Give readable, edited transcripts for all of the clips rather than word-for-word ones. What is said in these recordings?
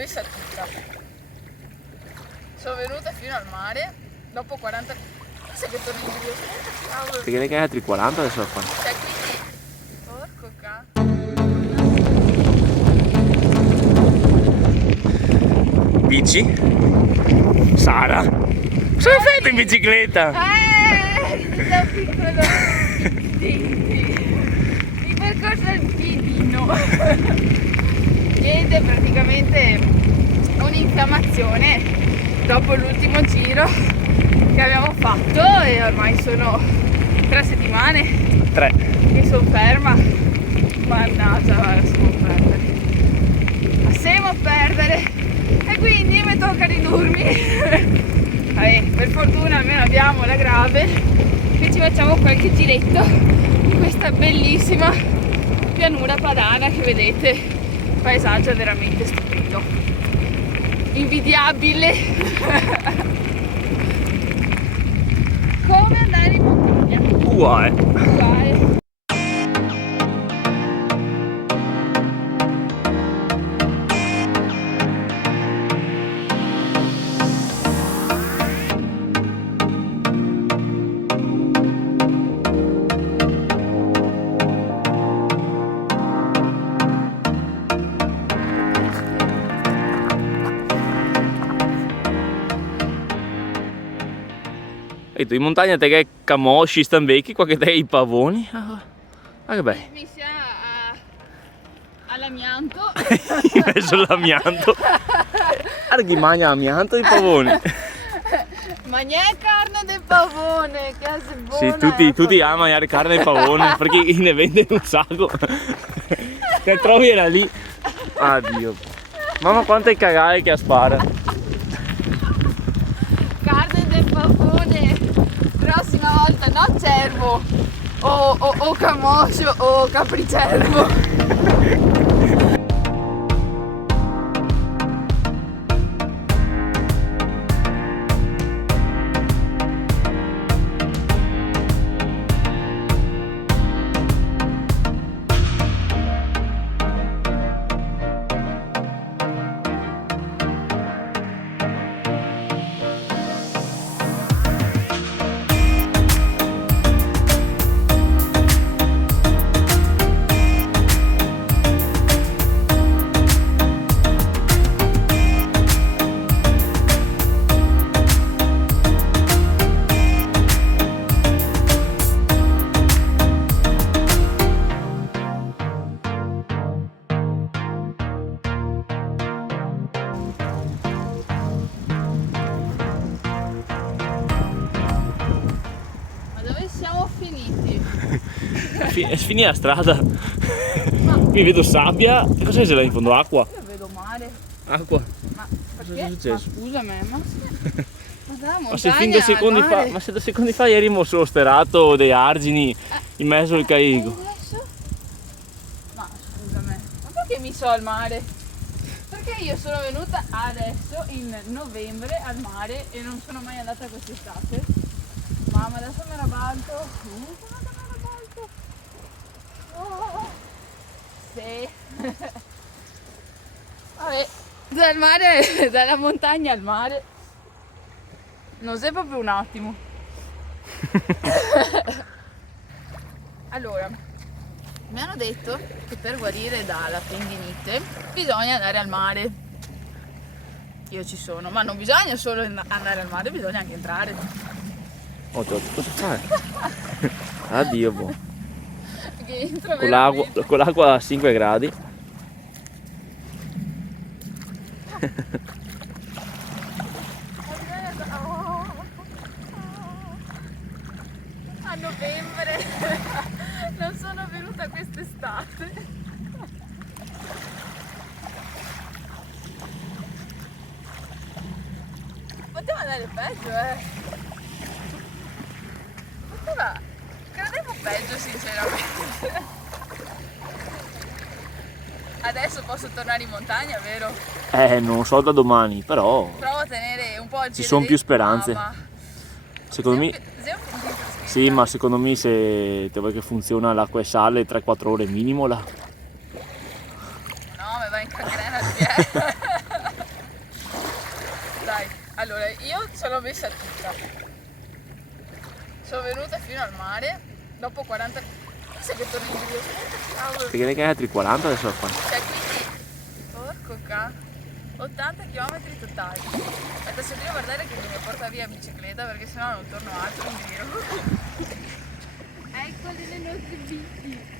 messa tutta. Sono venuta fino al mare dopo 40. Sai che torno indietro? Cavolo. Perché ne hai altri 40 adesso la fanno. Cioè quindi. Porco cazzo. Bici? Sara? Cosa hai fatto in bicicletta? Da piccolo. Mi percorso il piedino. Niente, praticamente un'infiammazione dopo l'ultimo giro che abbiamo fatto e ormai sono 3 settimane 3. che sono ferma. Mannaggia, lasciamo perdere. Lasciamo perdere e quindi mi tocca ridurmi. Per fortuna almeno abbiamo la grave che ci facciamo qualche giretto in questa bellissima pianura padana che vedete, paesaggio veramente stupendo, invidiabile. Come andare in montagna. Uguale. E tu in montagna te che camosci, stanno vecchi, qua che te i pavoni. Ah, che bello. Mi sia all'amianto. Hai messo l'amianto. Guarda chi mangia l'amianto i pavoni. Ma niente carne del pavone, che è buona. Sì, tutti amano mangiare carne di pavone perché ne vende un sacco. Te trovi era lì. Addio. Mamma quante cagate che spara. Carne del pavone. Prossima volta no cervo. O camoscio o capricervo. È finita la strada. Qui vedo sabbia. E cos'è se là in fondo? Acqua? Io vedo mare. Acqua? Ma Cosa perché? è successo? Ma scusami, ma dalla Ma se montagna fin 2 secondi al fa, mare. ma se 2 secondi fa ieri mo sono sterato dei argini in mezzo al E caico. adesso? Ma scusami, ma perché mi so al mare? Perché io sono venuta adesso in novembre al mare e non sono mai andata quest'estate. Mamma, adesso me la balzo. Oh, sì. Vabbè, dal mare, dalla montagna al mare. Non sei proprio un attimo. Allora, mi hanno detto che per guarire dalla tendinite bisogna andare al mare. Io ci sono, ma non bisogna solo andare al mare, bisogna anche entrare. Oddio, cosa fai? Addio, boh. Che entro Con l'acqua a 5 gradi. A novembre non sono venuta quest'estate. Poteva andare peggio, credevo peggio sinceramente. Adesso posso tornare in montagna, vero? Non so da domani, però Provo a tenere un po' il ci sono più speranze. Secondo me sì, ma secondo me se te vuoi che funziona l'acqua e sale 3-4 ore minimo là. No, mi va in cagrena il piede. messa tutta. Sono venuta fino al mare, dopo 40... Sai che torno indietro? Cavolo. Perché ne hai altri 40 adesso lo fai. Cioè quindi, porco ca... 80 km totali. Adesso devo guardare che mi porta via in bicicletta perché sennò non torno altro in giro. Eccoli le nostre bici.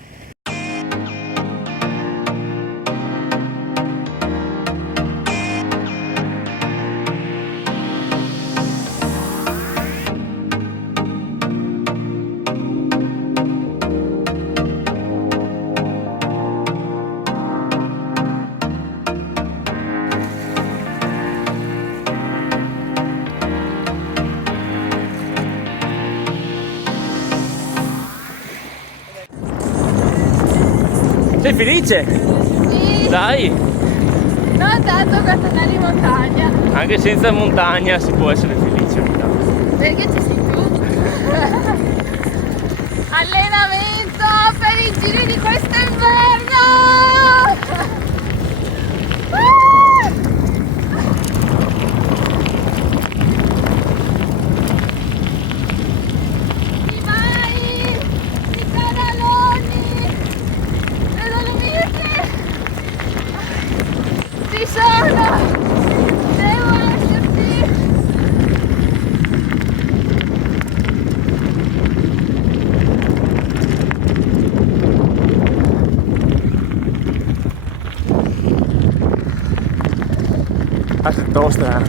Sei felice? Sì, Dai! non tanto quando andiamo in montagna. Anche senza montagna si può essere felice ogni tanto. Perché ci sei tu? Allenamento per i giri di questo inverno! I mari, i canaloni, le Dolomiti! Ci sono! Devo esserci! Ah, sei tosta.